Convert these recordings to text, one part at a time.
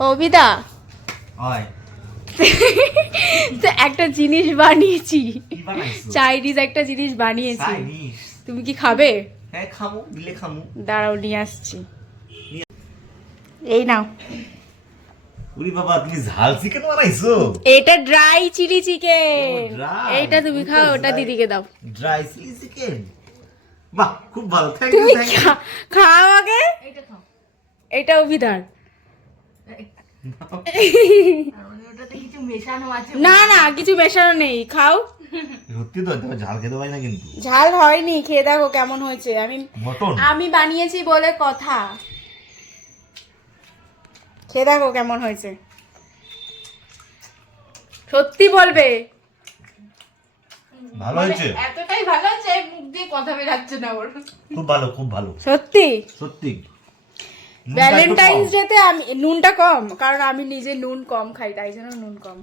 অবিদা হয় তো একটা জিনিস বানিয়েছি, কি বানাইছো? চাইনিজ একটা জিনিস বানিয়েছি। চাইনিজ? তুমি কি খাবে? হ্যাঁ খামু, দিলে খামু। দাঁড়াও নিয়ে আসছি। এই নাও। উরি বাবা, তুমি ঝাল চিকেন বানাইছো? এটা ড্রাই চিলি চিকেন। ও, dry। এইটা তুমি খাও, ওটা dry- দিদিকে দাও। Dry chilli chicken. বাহ, খুব ভালো, থ্যাংক ইউ, তুমি থ্যাংক ইউ। খাও আগে। এটা খাও। এটা অভিধার। আর ওটাতে কিছু মেশানো আছে। না না, কিছু মেশানো নেই, খাও। সত্যি তো, তোমার ঝাল খেতে পারি না কিন্তু। ঝাল হয়নি, খেয়ে দেখো কেমন হয়েছে। মটন। আমি বানিয়েছি বলে কথা। খেয়ে দেখো কেমন হয়েছে, সত্যি বলবে। ভালো হয়েছে, এতটাই ভালো আছে মুখ দিয়ে কথা বেরাচ্ছে না ওর। খুব ভালো, খুব ভালো, সত্যি। সত্যি। নুনটা একটু ভ্যালেন্টাইন্স কম। ডেতে আমি নুনটা কম, কারণ আমি নিজে নুন কম খাই, তাই জন্য নুন কম।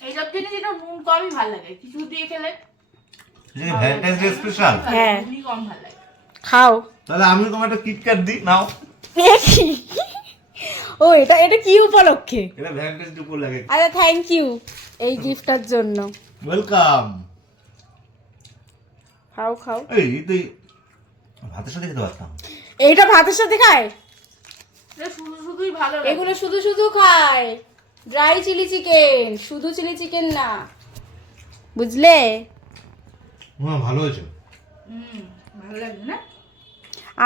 এইসব জিনিস একটু নুন কমই ভালো লাগে, কিছু দিয়ে খেলে এটা কি ভ্যালেন্টাইন্স ডে স্পেশাল? হ্যাঁ। নুনই কম ভালো লাগে। খাও। তাহলে আমি তোমার একটা কিটক্যাট দিই, নাও। এ কি? ও এটা এটা কি উপলক্ষে? এটা ভ্যালেন্টাইন্স ডে উপর লাগে। আরে থ্যাংক ইউ এই গিফটটার জন্য। ওয়েলকাম। খাও খাও। এই তুই ভাতের সাথে খেতে পারতাম। এইটা ভাতের সাথে খায়? এটা শুধু শুধুই ভালো লাগে। এগুলো শুধু শুধু খায়। ড্রাই চিলি চিকেন, শুধু চিলি চিকেন না, বুঝলে? হ্যাঁ, ভালো হয়েছে। ভালো লাগে না?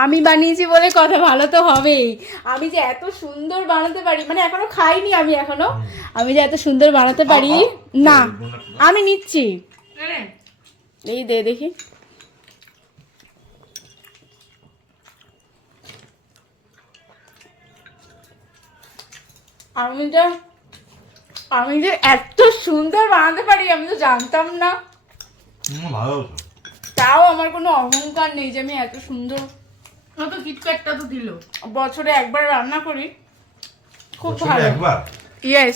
আমি বানিয়েছি বলে কথা, ভালো তো হবেই। আমি যে এত সুন্দর বানাতে পারি, মানে এখনো খাইনি আমি এখনো, আমি যে এত সুন্দর বানাতে পারি না। আমি নিচ্ছি, নে। এই দে দেখি। আমি যে এত সুন্দর বানাতে পারি আমি তো জানতাম না। ভালো হয়েছে। তাও আমার কোনো অহংকার নেই যে আমি এত সুন্দর। ও তো কিটক্যাটটা তো দিল। বছরে একবার রান্না করি, খুব বছরে ভালো। একবার? ইয়েস।